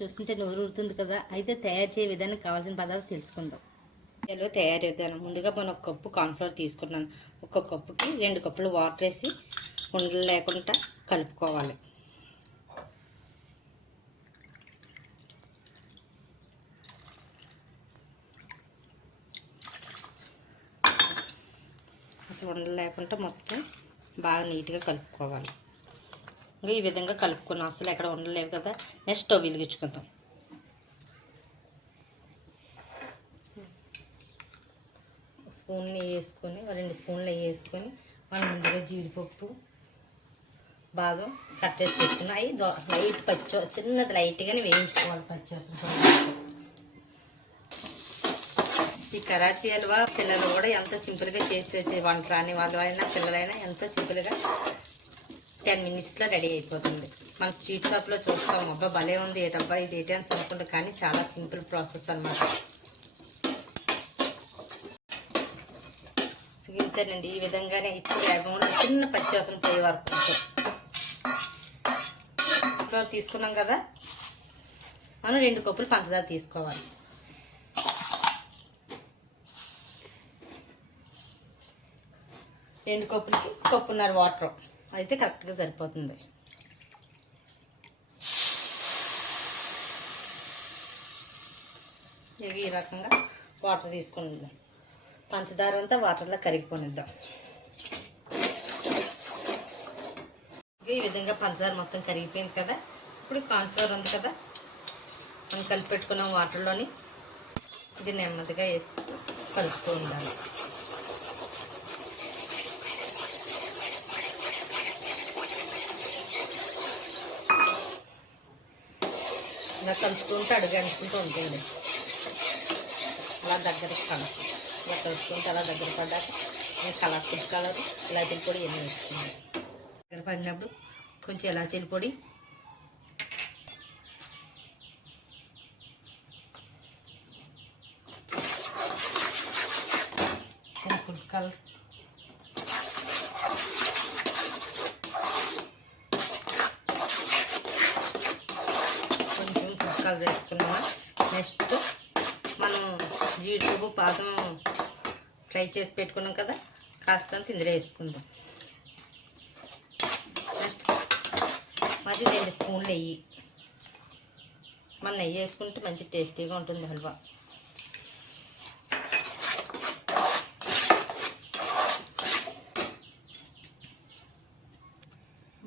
చూస్తుంటే నోరు ఊరుతుంది కదా. అయితే తయారు చేయ విధానం కావాల్సిన పదార్థాలు తెలుసుకుందాం. తయారు విధానం ముందుగా మనం ఒక కప్పు కార్న్ఫ్లవర్ తీసుకున్నాను. ఒక కప్పుకి 2 కప్పులు వాటర్ వేసి ఉండలు లేకుండా కలుపుకోవాలి. అసలు ఉండలు లేకుండా మొత్తం బాగా నీట్గా కలుపుకోవాలి. ఇంకా ఈ విధంగా కలుపుకున్నాం, అసలు ఎక్కడ ఉండలేవు కదా. Next stove వెలిగించుకుందాం. స్పూన్ నెయ్యి వేసుకొని 2 స్పూన్లు నెయ్యి వేసుకొని మనం ముందుగా జీడిపప్పు బాదం కట్ చేసి పెట్టుకున్నాయి. లైట్ చిన్నది లైట్గానే వేయించుకోవాలి. ఈ కరాచీ హల్వా పిల్లలు కూడా ఎంత సింపుల్గా చేసి వంట రాని వాళ్ళు అయినా పిల్లలైనా ఎంతో సింపుల్గా 10 మినిట్స్లో రెడీ అయిపోతుంది. మనం స్వీట్ షాప్లో చూస్తాం, అబ్బా భలే ఉంది, ఏటబ్బా ఇది ఏంటి అని అనుకుంటాం, కానీ చాలా సింపుల్ ప్రాసెస్ అన్నమాట. ఇంతేనండి, ఈ విధంగానే ఇప్పుడు వేగంగా చిన్న పచ్చివాసన పోయే వరకు తీసుకున్నాం కదా. మనం 2 కప్పులు పంచదార తీసుకోవాలి. రెండు కప్పులకి కప్పున్నర వాటర్ అయితే కరెక్ట్గా సరిపోతుంది. ఇవి ఈ రకంగా వాటర్ తీసుకుందాం. పంచదార అంతా వాటర్లో కరిగిపోనిద్దాం. ఈ విధంగా పంచదార మొత్తం కరిగిపోయింది కదా. ఇప్పుడు కార్న్ఫ్లవర్ ఉంది కదా, మనం కలిపి పెట్టుకున్నాం వాటర్లోని. ఇది నెమ్మదిగా కలుపుతూ ఉండాలి. ఇలా కలుపుకుంటూ అడుగంటుకుంటూ ఉంటుంది. అలా దగ్గరకు ఇలా కలుపుకుంటూ అలా దగ్గర పడ్డాక ఫుడ్ కలర్ ఇలాచీల పొడి ఎన్ని వేసుకున్నాం. దగ్గర పడినప్పుడు కొంచెం ఇలాచీల పొడి, ఫుడ్ కలర్, కొంచెం ఫుడ్ కలర్ వేసుకున్నాము. నెక్స్ట్ మనం జీడిపప్పు బాదం ఫ్రై చేసి పెట్టుకున్నాం కదా, కాస్తంత ఇందులో వేసుకుందాం. నెక్స్ట్ మరి 2 స్పూన్లు నెయ్యి. మన నెయ్యి వేసుకుంటే మంచి టేస్టీగా ఉంటుంది హల్వా.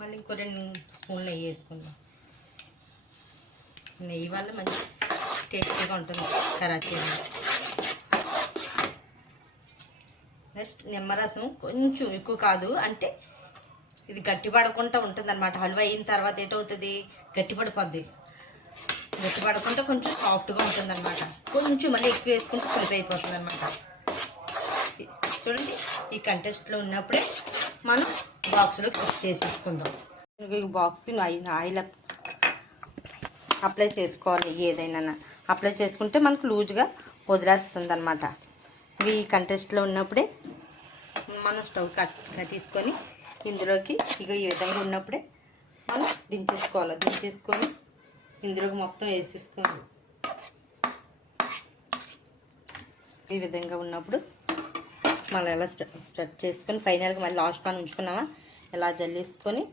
మళ్ళీ ఇంకో 2 స్పూన్లు నెయ్యి వేసుకుందాం. నెయ్యి వల్ల మంచి టేస్టీగా ఉంటుంది కరాచీ. నెక్స్ట్ నిమ్మరసం కొంచెం ఎక్కువ కాదు, అంటే ఇది గట్టిపడకుండా ఉంటుంది అన్నమాట. హల్వా అయిన తర్వాత ఏటవుతుంది, గట్టిపడిపోద్ది. గట్టిపడకుండా కొంచెం సాఫ్ట్గా ఉంటుంది అన్నమాట. కొంచెం మళ్ళీ ఎక్కువ వేసుకుంటే పులిపి అయిపోతుంది అన్నమాట. చూడండి, ఈ కంటెస్ట్లో ఉన్నప్పుడే మనం బాక్స్లో షిఫ్ట్ చేసేసుకుందాం. ఈ బాక్స్కి ఆయిల్ అప్లై చేసుకోవాలి. ఏదైనా అప్లై చేసుకుంటే మనకు లూజ్గా వదిలేస్తుంది అన్నమాట. ఈ కంటెస్ట్లో ఉన్నప్పుడే మనం స్టవ్ కట్టేసుకొని ఇందులోకి ఈ విధంగా ఉన్నప్పుడే మనం దించేసుకోవాలి. దించేసుకొని ఇందులోకి మొత్తం వేసేసుకోవాలి. ఈ విధంగా ఉన్నప్పుడు మళ్ళీ ఎలా స్ప్రెడ్ చేసుకొని ఫైనల్గా మళ్ళీ లాస్ట్ పాన్ ఉంచుకున్నామా ఇలా జల్లేసుకొని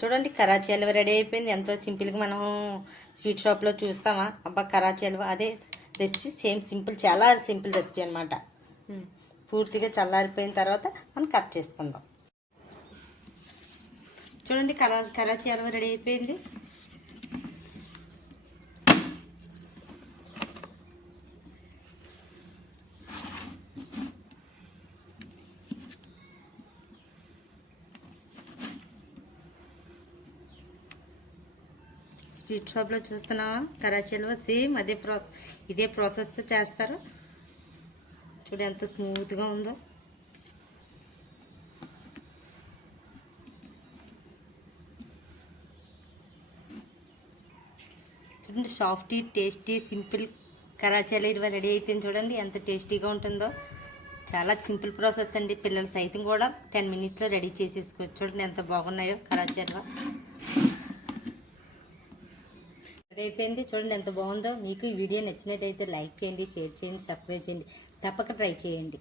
చూడండి, కరాచీ హల్వా రెడీ అయిపోయింది. ఎంతో సింపుల్గా మనం స్వీట్ షాప్లో చూస్తామా, అబ్బా కరాచీ హల్వా, అదే రెసిపీ సేమ్ సింపుల్, చాలా సింపుల్ రెసిపీ అనమాట. పూర్తిగా చల్లారిపోయిన తర్వాత మనం కట్ చేసుకుందాం. చూడండి, కరాచీ హల్వా రెడీ అయిపోయింది. స్వీట్ షాప్లో చూస్తున్నావా కరాచీ హల్వా, సేమ్ అదే ఇదే ప్రాసెస్తో చేస్తారు. చూడు ఎంత స్మూత్గా ఉందో. చూడండి, softy tasty simple Karachi halwa ready అయిపోయింది. చూడండి ఎంత టేస్టీగా ఉంటుందో. చాలా సింపుల్ ప్రాసెస్ అండి. పిల్లలు సైతం కూడా 10 మినిట్స్లో రెడీ చేసేసుకోవచ్చు. చూడండి ఎంత బాగున్నాయో కరాచీ హల్వా రెడీ అయిపోయింది. చూడండి ఎంత బాగుందో. మీకు ఈ వీడియో నచ్చినట్టయితే లైక్ చేయండి, షేర్ చేయండి, సబ్స్క్రైబ్ చేయండి. తప్పక ట్రై చేయండి.